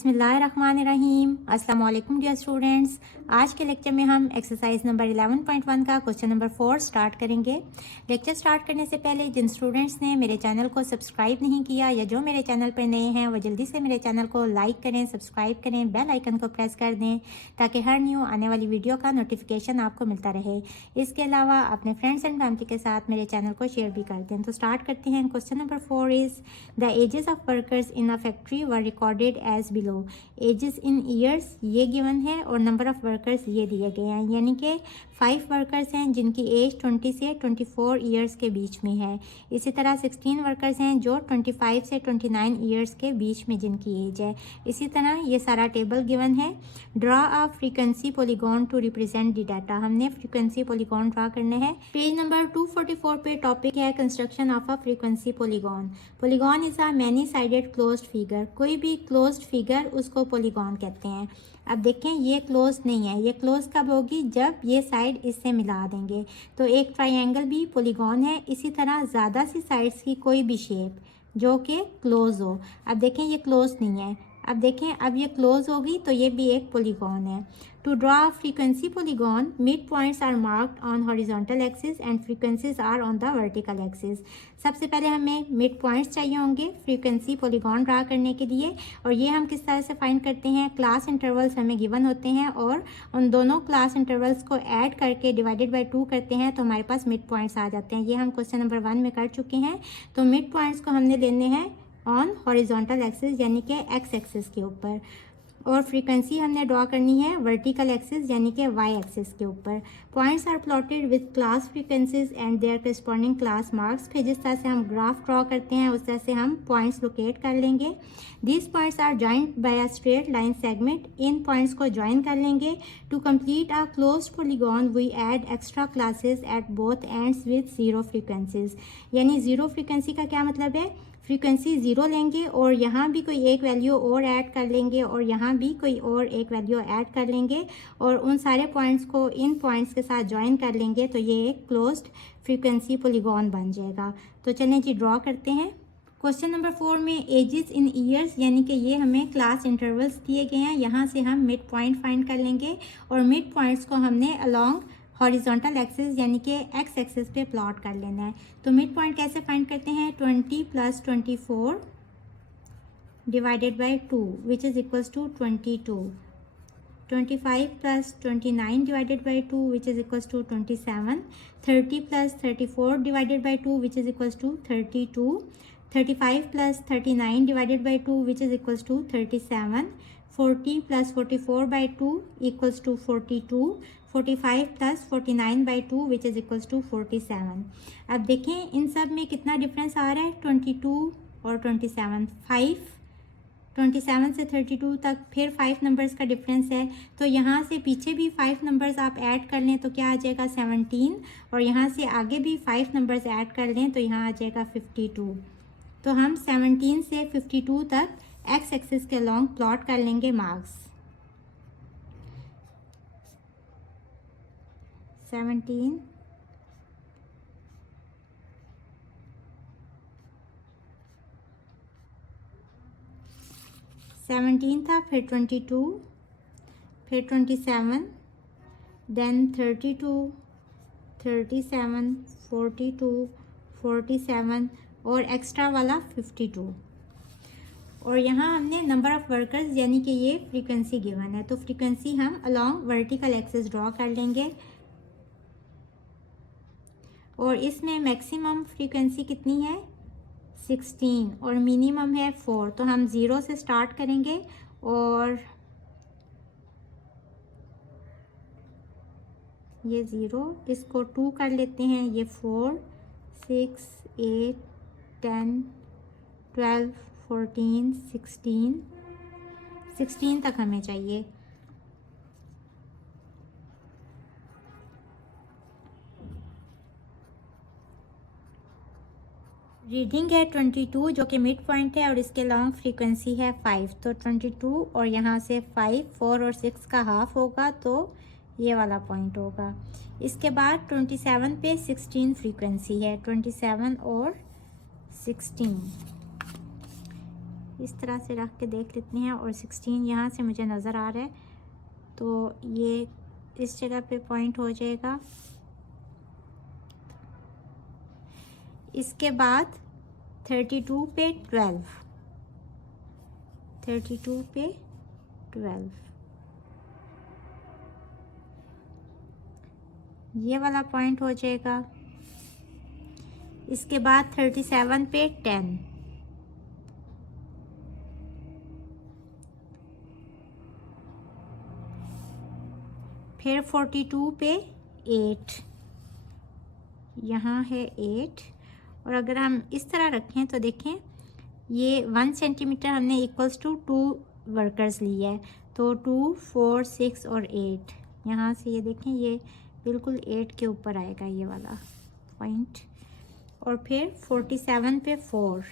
बिस्मिल्लाहिर्रहमानिर्रहीम। अस्सलाम वालेकुम डियर स्टूडेंट्स। आज के लेक्चर में हम एक्सरसाइज नंबर 11.1 का क्वेश्चन नंबर 4 स्टार्ट करेंगे। लेक्चर स्टार्ट करने से पहले जिन स्टूडेंट्स ने मेरे चैनल को सब्सक्राइब नहीं किया या जो मेरे चैनल पर नए हैं वो जल्दी से मेरे चैनल को लाइक करें, सब्सक्राइब करें, बेल आइकन को प्रेस कर दें ताकि हर न्यू आने वाली वीडियो का नोटिफिकेशन आपको मिलता रहे। इसके अलावा अपने फ्रेंड्स एंड फैमिली के साथ मेरे चैनल को शेयर भी कर दें। तो स्टार्ट करते हैं। Question number 4 is the ages of workers in a factory were recorded as below. Ages in years ये गिवन है और नंबर ऑफ वर्कर्स ये दिए गए हैं, यानी कि 5 वर्कर्स हैं जिनकी एज 20 से 24 ईयर्स के बीच में है। इसी तरह 16 वर्कर्स हैं जो 25 से 29 ईयर्स के बीच में जिनकी एज है। इसी तरह ये सारा टेबल गिवन है। Draw a frequency polygon to represent the data. हमने फ्रीक्वेंसी पॉलीगॉन ड्रा करने हैं। पेज नंबर 244 पे टॉपिक है construction of a frequency polygon. Polygon is a many sided closed figure. कोई भी क्लोज्ड फिगर उसको पॉलीगॉन कहते हैं। अब देखें ये क्लोज नहीं है, ये क्लोज कब होगी जब ये साइड इससे मिला देंगे। तो एक ट्रायंगल भी पॉलीगॉन है। इसी तरह ज़्यादा सी साइड्स की कोई भी शेप जो कि क्लोज हो। अब देखें ये क्लोज नहीं है। अब देखें अब ये क्लोज होगी तो ये भी एक पॉलीगॉन है। To draw frequency polygon mid points are marked on horizontal axis and frequencies are on the vertical axis. सबसे पहले हमें मिड पॉइंट्स चाहिए होंगे फ्रीक्वेंसी पॉलीगॉन ड्रा करने के लिए, और ये हम किस तरह से फाइंड करते हैं। क्लास इंटरवल्स हमें गिवन होते हैं और उन दोनों क्लास इंटरवल्स को ऐड करके डिवाइडेड बाय 2 करते हैं तो हमारे पास मिड पॉइंट्स आ जाते हैं। ये हम क्वेश्चन नंबर 1 में कर चुके हैं। तो मिड पॉइंट्स को हमने लेने हैं ऑन हॉरिजॉन्टल एक्सिस यानी कि एक्स एक्सिस के ऊपर, और फ्रीक्वेंसी हमने ड्रॉ करनी है वर्टिकल एक्सिस यानी कि वाई एक्सिस के ऊपर। Points are plotted with class frequencies and their corresponding class marks. फिर जिस तरह से हम ग्राफ ड्रॉ करते हैं उस तरह से हम पॉइंट्स लोकेट कर लेंगे। These points are joined by a straight line segment. इन पॉइंट्स को ज्वाइन कर लेंगे। To complete a closed polygon we add extra classes at both ends with zero frequencies. यानी जीरो फ्रीक्वेंसी का क्या मतलब है, फ्रीक्वेंसी ज़ीरो लेंगे और यहाँ भी कोई एक वैल्यू और ऐड कर लेंगे और यहाँ भी कोई और एक वैल्यू ऐड कर लेंगे और उन सारे पॉइंट्स को इन पॉइंट्स के साथ ज्वाइन कर लेंगे तो ये एक क्लोज्ड फ्रीक्वेंसी पॉलीगॉन बन जाएगा। तो चलें जी ड्रॉ करते हैं। क्वेश्चन नंबर 4 में एजेस इन ईयर्स यानी कि ये हमें क्लास इंटरवल्स दिए गए हैं। यहाँ से हम मिड पॉइंट फाइंड कर लेंगे और मिड पॉइंट्स को हमने अलॉन्ग हॉरिजॉन्टल एक्सिस यानी कि एक्स एक्सिस पे प्लॉट कर लेना है। तो मिड पॉइंट कैसे फाइंड करते हैं, 20 + 24 divided by 2 which is equals to 22। 25 + 29 divided by 2 which is equals to 27। 30 + 34 divided by 2 which is equals to 32। 35 + 39 divided by 2 which is equals to 37। 40 + 44 by 2 equals to 42. 45 + 49 by 2 which is equals to 47. अब देखें इन सब में कितना difference आ रहा है, 22 और 27। 27 से 32 तक फिर 5 नंबर्स का डिफरेंस है। तो यहाँ से पीछे भी 5 नंबर्स आप ऐड कर लें तो क्या आ जाएगा 17, और यहाँ से आगे भी 5 नंबर्स ऐड कर लें तो यहाँ आ जाएगा 52। तो हम 17 से 52 तक एक्स एक्सिस के लॉन्ग प्लॉट कर लेंगे मार्क्स। 17 था, फिर 22, फिर 27, देन 32, 37, 42, 47 और एक्स्ट्रा वाला 52। और यहाँ हमने नंबर ऑफ़ वर्कर्स यानी कि ये फ्रीक्वेंसी गिवन है तो फ्रीक्वेंसी हम अलॉन्ग वर्टिकल एक्सिस ड्रॉ कर लेंगे। और इसमें मैक्सिमम फ्रीक्वेंसी कितनी है 16 और मिनिमम है 4। तो हम 0 से स्टार्ट करेंगे और ये 0 इसको 2 कर लेते हैं, ये 4, 6, 8, 10, 12, 14, 16 तक हमें चाहिए। रीडिंग है 22 जो कि मिड पॉइंट है और इसके लॉन्ग फ्रीक्वेंसी है 5। तो 22 और यहाँ से 5, 4 और 6 का हाफ होगा तो ये वाला पॉइंट होगा। इसके बाद 27 पे 16 फ्रीक्वेंसी है, 27 और 16। इस तरह से रख के देख लेते हैं। और 16 यहाँ से मुझे नज़र आ रहा है, तो ये इस जगह पे पॉइंट हो जाएगा। इसके बाद 32 पे 12, 32 पे 12 ये वाला पॉइंट हो जाएगा। इसके बाद 37 पे 10, फिर 42 पे 8, यहाँ है 8। और अगर हम इस तरह रखें तो देखें ये 1 सेंटीमीटर हमने इक्वल्स टू 2 वर्कर्स लिया है, तो 2, 4, 6 और 8। यहाँ से ये देखें ये बिल्कुल 8 के ऊपर आएगा ये वाला पॉइंट। और फिर 47 पे 4,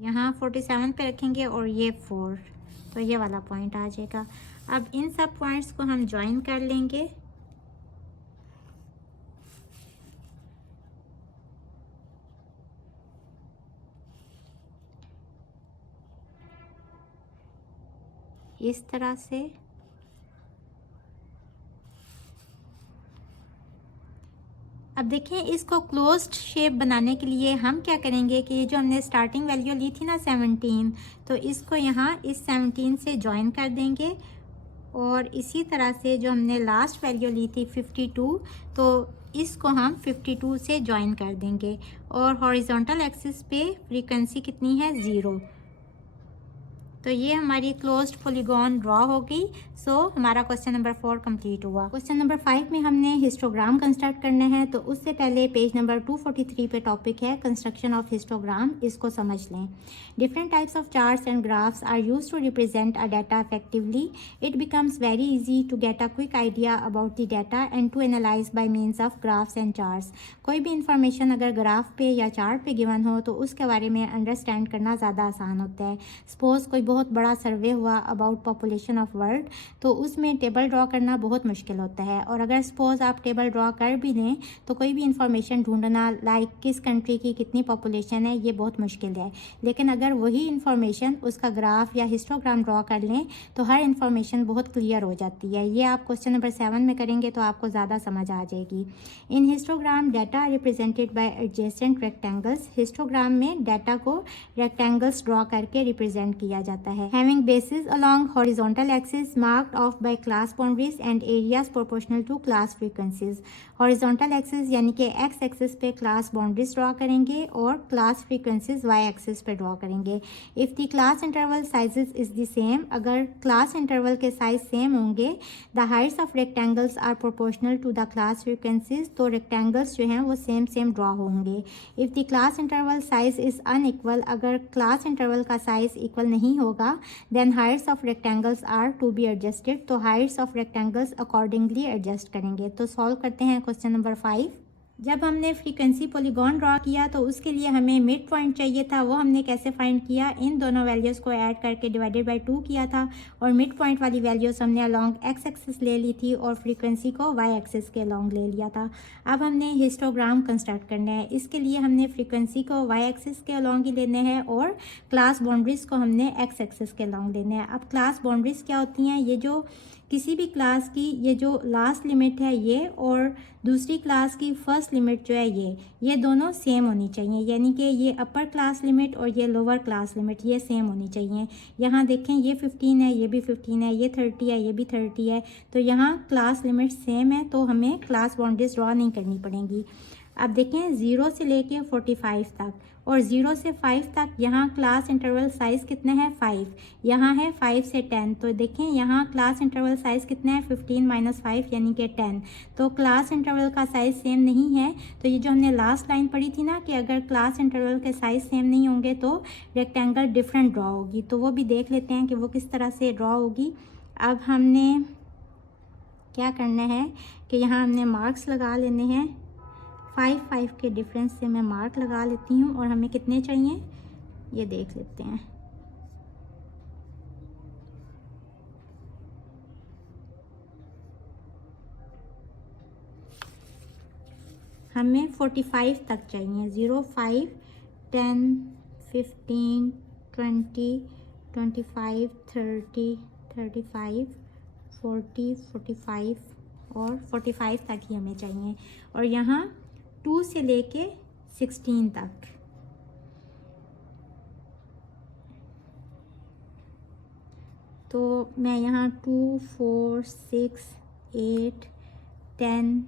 यहाँ 47 पे रखेंगे और ये 4, तो ये वाला पॉइंट आ जाएगा। अब इन सब पॉइंट्स को हम ज्वाइन कर लेंगे। इस तरह से अब देखें इसको क्लोज्ड शेप बनाने के लिए हम क्या करेंगे कि जो हमने स्टार्टिंग वैल्यू ली थी ना 17, तो इसको यहाँ इस 17 से ज्वाइन कर देंगे। और इसी तरह से जो हमने लास्ट वैल्यू ली थी 52, तो इसको हम 52 से ज्वाइन कर देंगे। और हॉरिजॉन्टल एक्सिस पे फ्रीक्वेंसी कितनी है 0, तो ये हमारी क्लोज्ड पॉलीगॉन ड्रॉ हो गई। सो हमारा क्वेश्चन नंबर 4 कंप्लीट हुआ। क्वेश्चन नंबर 5 में हमने हिस्टोग्राम कंस्ट्रक्ट करना है, तो उससे पहले पेज नंबर 243 पे टॉपिक है कंस्ट्रक्शन ऑफ हिस्टोग्राम। इसको समझ लें। Different types of charts and graphs are used to represent a data effectively. It becomes very easy to get a quick idea about the data and to analyse by means of graphs and charts. कोई भी information अगर graph पे या chart पे given हो तो उसके बारे में अंडरस्टैंड करना ज़्यादा आसान होता है। सपोज कोई बहुत बड़ा सर्वे हुआ अबाउट पॉपुलेशन ऑफ वर्ल्ड, तो उसमें टेबल ड्रॉ करना बहुत मुश्किल होता है। और अगर सपोज आप टेबल ड्रॉ कर भी लें तो कोई भी इंफॉर्मेशन ढूंढना लाइक किस कंट्री की कितनी पॉपुलेशन है ये बहुत मुश्किल है। लेकिन अगर वही इंफॉर्मेशन उसका ग्राफ या हिस्टोग्राम ड्रॉ कर लें तो हर इंफॉर्मेशन बहुत क्लियर हो जाती है। ये आप क्वेश्चन नंबर 7 में करेंगे तो आपको ज़्यादा समझ आ जाएगी। In histogram data represented by adjacent rectangles. Histogram में डाटा को रेक्टेंगल्स ड्रॉ करके रिप्रेजेंट किया जाता है। Having bases along horizontal axis marked off by class boundaries and areas proportional to class frequencies. Horizontal axis यानी कि x axis पे class boundaries draw करेंगे और class frequencies y axis पे ड्रॉ करेंगे। If the class interval sizes is the same, अगर class interval के size same होंगे, the heights of rectangles are proportional to the class frequencies, तो rectangles जो हैं वो same ड्रॉ होंगे। If the class interval size is unequal, अगर class interval का size equal नहीं होगा, then heights of rectangles are to be adjusted, तो heights of rectangles accordingly adjust करेंगे। तो सॉल्व करते हैं क्वेश्चन नंबर 5। जब हमने फ्रीक्वेंसी पॉलीगॉन ड्रॉ किया तो उसके लिए हमें मिड पॉइंट चाहिए था। वो हमने कैसे फाइंड किया, इन दोनों वैल्यूज़ को ऐड करके डिवाइडेड बाय 2 किया था और मिड पॉइंट वाली वैल्यूज़ हमने अलॉन्ग एक्स एक्सिस ले ली थी और फ्रीक्वेंसी को वाई एक्सिस के अलॉन्ग ले लिया था। अब हमने हिस्टोग्राम कंस्ट्रक्ट करना है। इसके लिए हमने फ्रीक्वेंसी को वाई एक्सिस के अलॉन्ग ही लेने हैं और क्लास बाउंड्रीज़ को हमने एक्स एक्सिस के अलॉन्ग लेने हैं। अब क्लास बाउंड्रीज़ क्या होती हैं, ये जो किसी भी क्लास की ये जो लास्ट लिमिट है ये और दूसरी क्लास की फर्स्ट लिमिट जो है ये दोनों सेम होनी चाहिए। यानी कि ये अपर क्लास लिमिट और ये लोअर क्लास लिमिट ये सेम होनी चाहिए। यहाँ देखें ये 15 है, ये भी 15 है, ये 30 है, ये भी 30 है, तो यहाँ क्लास लिमिट सेम है, तो हमें क्लास बाउंड्रीज ड्रॉ नहीं करनी पड़ेंगी। अब देखें 0 से लेके 45 तक और 0 से 5 तक यहाँ क्लास इंटरवल साइज़ कितना है 5, यहाँ है 5 से 10, तो देखें यहाँ क्लास इंटरवल साइज़ कितना है 15 - 5 यानी कि 10, तो क्लास इंटरवल का साइज़ सेम नहीं है। तो ये जो हमने लास्ट लाइन पढ़ी थी ना कि अगर क्लास इंटरवल के साइज़ सेम नहीं होंगे तो रेक्टेंगल डिफरेंट ड्रॉ होगी, तो वो भी देख लेते हैं कि वो किस तरह से ड्रॉ होगी। अब हमने क्या करना है कि यहाँ हमने मार्क्स लगा लेने हैं। 5 के डिफरेंस से मैं मार्क लगा लेती हूँ और हमें कितने चाहिए ये देख लेते हैं। हमें 45 तक चाहिए, 0, 5, 10, 15, 20, 25, 30, 35, 40, 45 और 45 तक ही हमें चाहिए। और यहाँ 2 से लेके 16 तक। तो मैं यहाँ 2, 4, 6, 8, 10,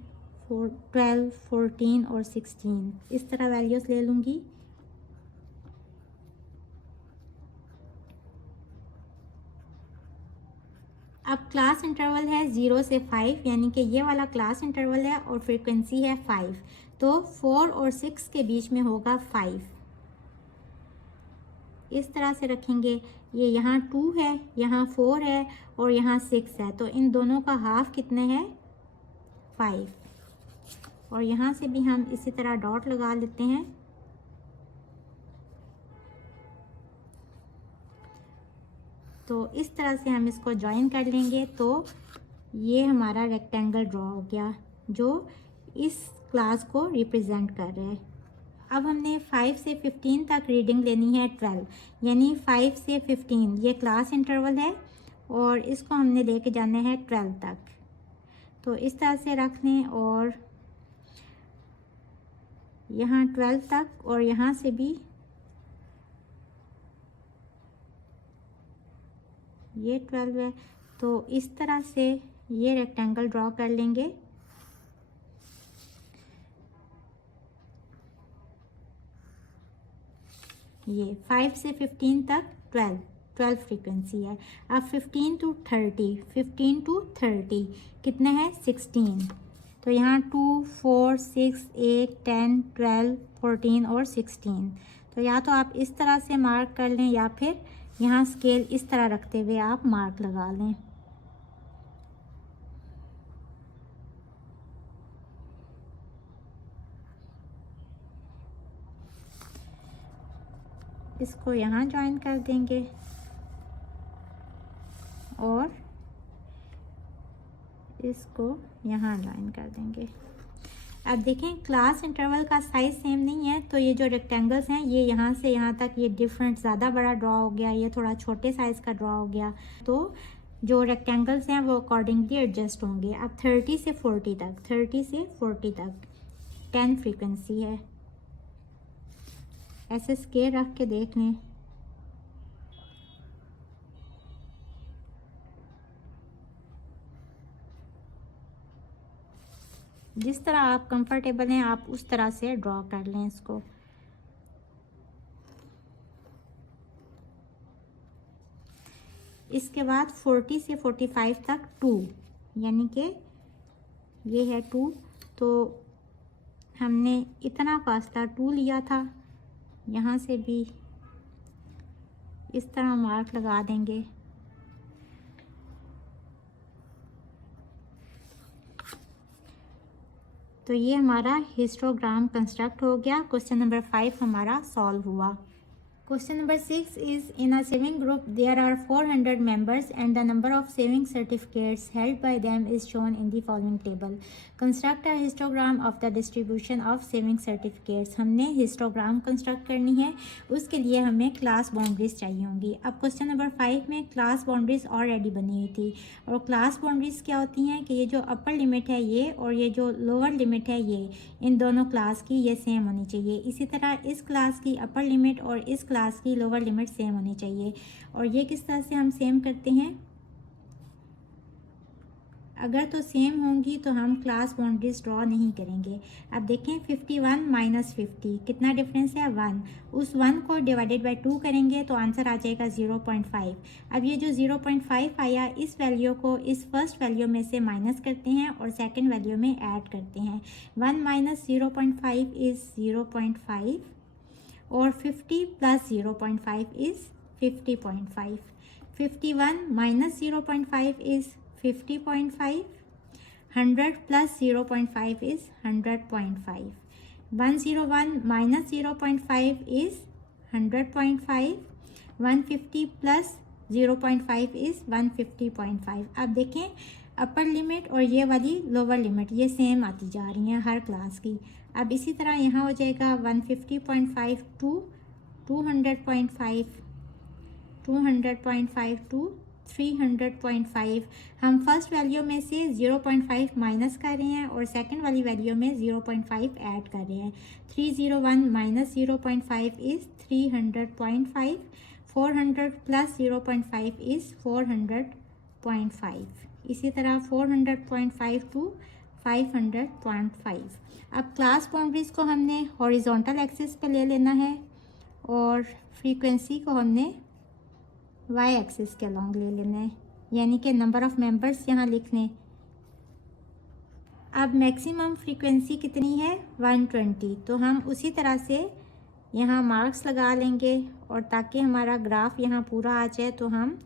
12, 14 और 16 इस तरह वैल्यूज़ ले लूँगी। अब क्लास इंटरवल है 0 से 5, यानी कि ये वाला क्लास इंटरवल है और फ्रीक्वेंसी है 5। तो 4 और 6 के बीच में होगा 5। इस तरह से रखेंगे। ये यहाँ 2 है, यहाँ 4 है और यहाँ 6 है। तो इन दोनों का हाफ कितने है? 5। और यहाँ से भी हम इसी तरह डॉट लगा लेते हैं। तो इस तरह से हम इसको ज्वाइन कर लेंगे। तो ये हमारा रेक्टेंगल ड्रॉ हो गया जो इस क्लास को रिप्रेजेंट कर रहे हैं। अब हमने 5 से 15 तक रीडिंग लेनी है 12, यानी 5 से 15 ये क्लास इंटरवल है और इसको हमने लेके जाना है 12 तक। तो इस तरह से रख लें और यहाँ 12 तक और यहाँ से भी ये 12 है। तो इस तरह से ये रेक्टेंगल ड्रॉ कर लेंगे। ये 5 से 15 तक 12 फ्रीक्वेंसी है। अब 15 टू 30 कितने हैं? 16। तो यहाँ 2, 4, 6, 8, 10, 12, 14 और 16। तो या तो आप इस तरह से मार्क कर लें या फिर यहाँ स्केल इस तरह रखते हुए आप मार्क लगा लें। इसको यहाँ ज्वाइन कर देंगे और इसको यहाँ ज्वाइन कर देंगे। अब देखें क्लास इंटरवल का साइज़ सेम नहीं है, तो ये जो रेक्टेंगल्स हैं ये यहाँ से यहाँ तक ये डिफरेंट ज़्यादा बड़ा ड्रॉ हो गया, ये थोड़ा छोटे साइज़ का ड्रॉ हो गया। तो जो रेक्टेंगल्स हैं वो अकॉर्डिंगली एडजस्ट होंगे। अब 30 से 40 तक 10 फ्रीक्वेंसी है। ऐसे स्केल रख के देख लें। जिस तरह आप कंफर्टेबल हैं आप उस तरह से ड्रॉ कर लें इसको। इसके बाद 40 से 45 तक 2, यानी कि ये है 2। तो हमने इतना फासला 2 लिया था, यहाँ से भी इस तरह मार्क लगा देंगे। तो ये हमारा हिस्टोग्राम कंस्ट्रक्ट हो गया। क्वेश्चन नंबर 5 हमारा सॉल्व हुआ। Question number 6 is, in a saving group there are 400 members and the number of saving certificates held by them is shown in the following table. Construct a histogram of the distribution of saving certificates. हमने histogram construct करनी है, उसके लिए हमें class boundaries चाहिए होंगी। अब question number 5 में क्लास बाउंड्रीज ऑलरेडी बनी हुई थी और क्लास बाउंड्रीज क्या होती हैं कि ये जो अपर लिमिट है ये और ये जो लोअर लिमिट है ये, इन दोनों क्लास की ये सेम होनी चाहिए। इसी तरह इस क्लास की अपर लिमिट और इस क्लास की लोअर लिमिट सेम होनी चाहिए। और ये किस तरह से हम सेम करते हैं? अगर तो सेम होंगी तो हम क्लास बाउंड्रीज ड्रॉ नहीं करेंगे। अब देखें 51 माइनस 50 कितना डिफरेंस है? 1। उस 1 को डिवाइडेड बाय 2 करेंगे तो आंसर आ जाएगा 0.5। अब ये जो 0.5 आया इस वैल्यू को इस फर्स्ट वैल्यू में से माइनस करते हैं और सेकंड वैल्यू में ऐड करते हैं। 1 माइनस 0.5 इज़ 0.5 और 50 plus 0.5 is 50.5। 51 minus 0.5 is 50.5। 100 plus 0.5 is 100.5। 101 minus 0.5 is 100.5। 150 plus 0.5 is 150.5। अब देखें अपर लिमिट और ये वाली लोअर लिमिट ये सेम आती जा रही हैं हर क्लास की। अब इसी तरह यहाँ हो जाएगा 150.5 टू 200.5, 200.5 टू 300.5। हम फर्स्ट वैल्यू में से 0.5 माइनस कर रहे हैं और सेकंड वाली वैल्यू में 0.5 ऐड कर रहे हैं। 301 माइनस 0.5 इज़ 300.5, 400 प्लस 0.5 इज़ 400.5। इसी तरह 400.5 टू 500.5। अब क्लास बाउंड्रीज़ को हमने हॉरिजॉन्टल एक्सिस पे ले लेना है और फ्रीक्वेंसी को हमने वाई एक्सिस के अलॉन्ग ले लेना है, यानी कि नंबर ऑफ़ मेंबर्स यहाँ लिख लें। अब मैक्सिमम फ्रीक्वेंसी कितनी है 120, तो हम उसी तरह से यहाँ मार्क्स लगा लेंगे और ताकि हमारा ग्राफ यहाँ पूरा आ जाए तो हम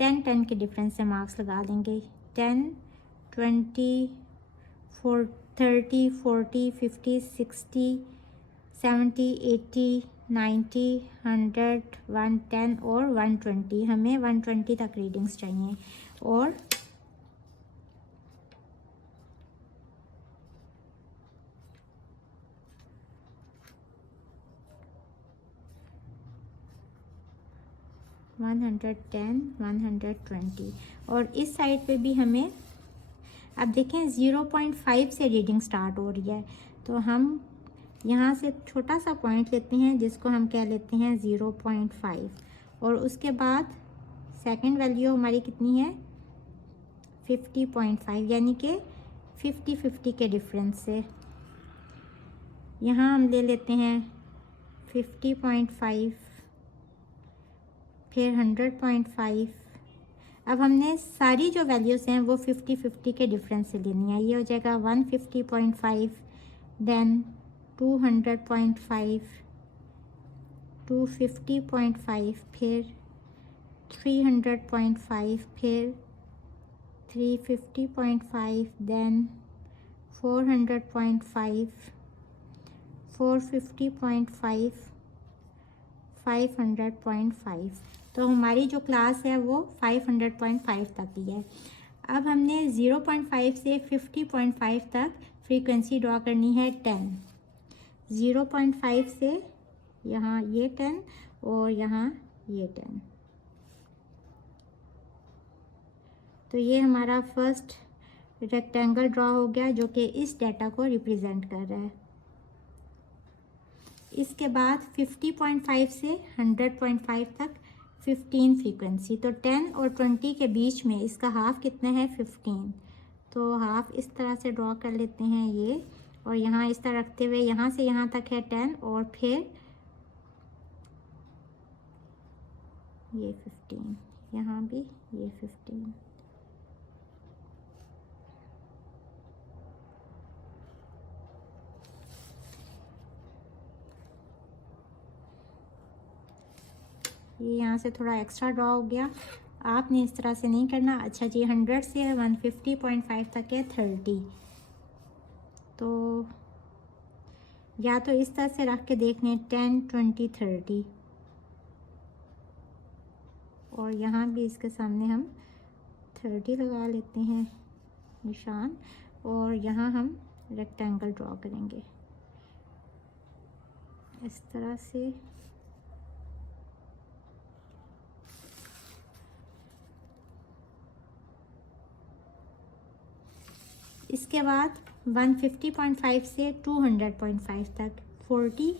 10 के डिफरेंस से मार्क्स लगा लेंगे। 10, 20, 30, 40, 50, 60, 70, 80, 90, 100, 110 और 120। हमें 120 तक रीडिंग्स चाहिए और वन 120 और इस साइड पे भी हमें, अब देखें 0.5 से रीडिंग स्टार्ट हो रही है, तो हम यहाँ से छोटा सा पॉइंट लेते हैं जिसको हम कह लेते हैं 0.5 और उसके बाद सेकंड वैल्यू हमारी कितनी है 50.5, यानी कि 50-50 के डिफरेंस से यहाँ हम ले लेते हैं 50.5, फिर 100.5। अब हमने सारी जो वैल्यूज़ हैं वो 50-50 के डिफरेंस से लेनी है। ये हो जाएगा 150.5, देन 200.5, 250.5, फिर 300.5, फिर 350.5, देन 400.5, 450.5, 500.5। तो हमारी जो क्लास है वो 500.5 तक ही है। अब हमने 0.5 से 50.5 तक फ्रीक्वेंसी ड्रॉ करनी है 10। 0.5 से यहाँ ये 10 और यहाँ ये 10। तो ये हमारा फर्स्ट रेक्टेंगल ड्रॉ हो गया जो कि इस डाटा को रिप्रेजेंट कर रहा है। इसके बाद 50.5 से 100.5 तक 15 फ्रीक्वेंसी, तो 10 और 20 के बीच में इसका हाफ कितना है 15, तो हाफ इस तरह से ड्रॉ कर लेते हैं ये, और यहाँ इस तरह रखते हुए यहाँ से यहाँ तक है 10 और फिर ये 15, यहाँ भी ये 15। ये यहाँ से थोड़ा एक्स्ट्रा ड्रॉ हो गया, आपने इस तरह से नहीं करना। अच्छा जी, 100 से 150.5 तक है 30, तो या तो इस तरह से रख के देख लें 10, 20, 30, और यहाँ भी इसके सामने हम 30 लगा लेते हैं निशान, और यहाँ हम रेक्टेंगल ड्रॉ करेंगे इस तरह से। इसके बाद 150.5 से 200.5 तक 40,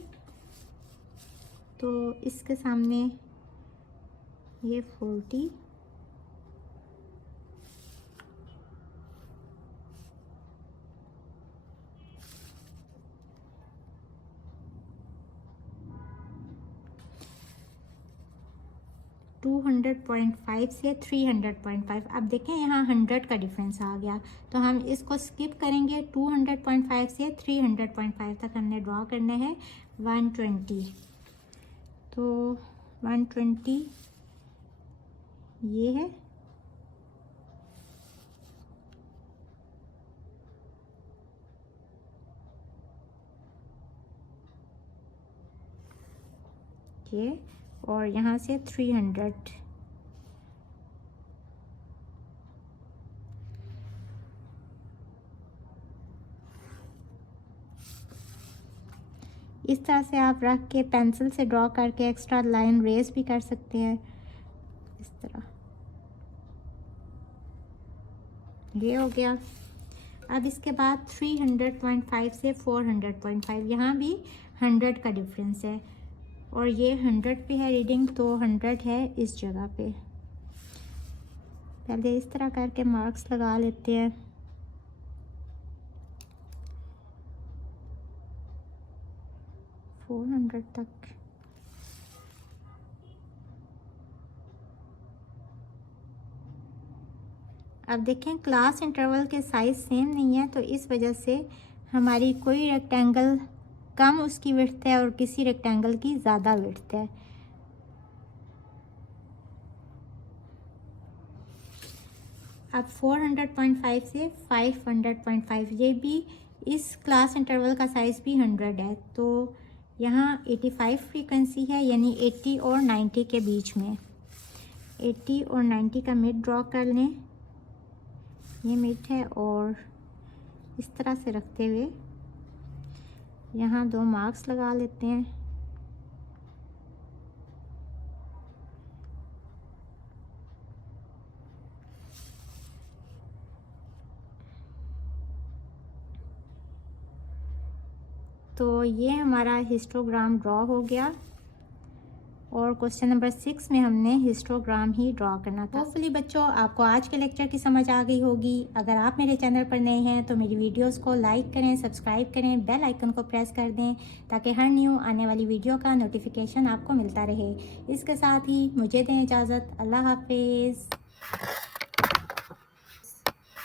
तो इसके सामने ये 40, टू 200.5 से 300.5। अब देखें यहाँ 100 का डिफरेंस आ गया, तो हम इसको स्किप करेंगे। 200.5 से 300.5 तक हमने ड्रॉ करना है 120, तो 120 ये है, ये, और यहाँ से 300, इस तरह से आप रख के पेंसिल से ड्रॉ करके एक्स्ट्रा लाइन रेस भी कर सकते हैं इस तरह। ये हो गया। अब इसके बाद 300.5 से 400.5, यहाँ भी 100 का डिफरेंस है और ये 100 पे है रीडिंग, तो 100 है इस जगह पे। पहले इस तरह करके मार्क्स लगा लेते हैं। फोर 400 तक। अब देखें क्लास इंटरवल के साइज़ सेम नहीं है, तो इस वजह से हमारी कोई रेक्टेंगल कम उसकी विड्थ है और किसी रेक्टेंगल की ज़्यादा विड्थ है। अब 400.5 से 500.5, ये भी इस क्लास इंटरवल का साइज़ भी 100 है, तो यहाँ 85 फ्रीक्वेंसी है, यानी 80 और 90 के बीच में। 80 और 90 का मिड ड्रॉ कर लें, ये मिड है, और इस तरह से रखते हुए यहाँ 2 मार्क्स लगा लेते हैं। तो ये हमारा हिस्टोग्राम ड्रॉ हो गया और क्वेश्चन नंबर 6 में हमने हिस्टोग्राम ही ड्रॉ करना था। होपफुली बच्चों आपको आज के लेक्चर की समझ आ गई होगी। अगर आप मेरे चैनल पर नए हैं तो मेरी वीडियोस को लाइक करें, सब्सक्राइब करें, बेल आइकन को प्रेस कर दें ताकि हर न्यू आने वाली वीडियो का नोटिफिकेशन आपको मिलता रहे। इसके साथ ही मुझे दें इजाज़त। अल्लाह हाफिज़।